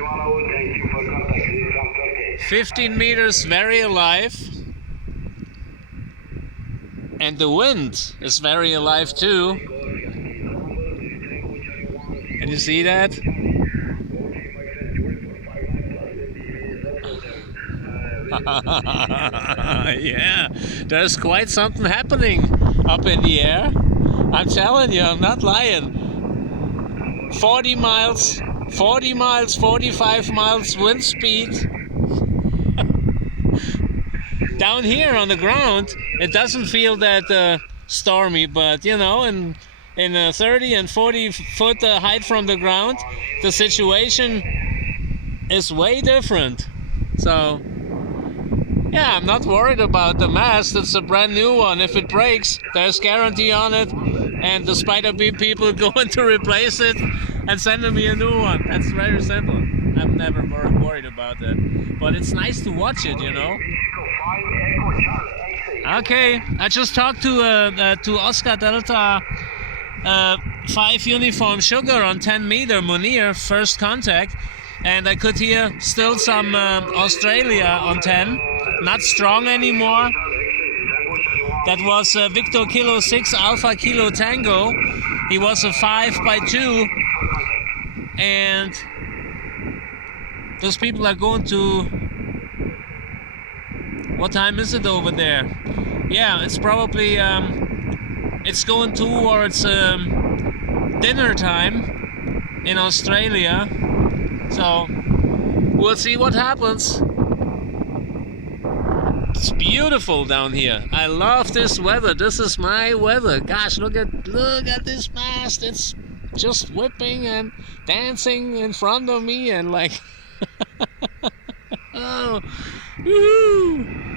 Thank you for contact. This is from Turkey. 15 meters, very alive. And the wind is very alive too. Can you see that? Yeah, there's quite something happening up in the air. I'm telling you, I'm not lying. 40 miles, 45 miles wind speed. Down here on the ground, it doesn't feel that stormy, but you know, in a 30 and 40 foot height from the ground, the situation is way different. So yeah, I'm not worried about the mast. It's a brand new one. If it breaks, there's guarantee on it, and the Spider Beam people going to replace it and sending me a new one. That's very simple. I'm never worried about that. But it's nice to watch it, you know. Okay, I just talked to Oscar Delta 5 Uniform Sugar on 10 meter Munir, first contact, and I could hear still some Australia on 10, not strong anymore. That was Victor Kilo 6 Alpha Kilo Tango. He was a 5x2, and those people are going to... What time is it over there? Yeah, it's probably it's going towards dinner time in Australia. So we'll see what happens. It's beautiful down here. I love this weather. This is my weather. Gosh, look at this mast. It's just whipping and dancing in front of me and like oh, woohoo!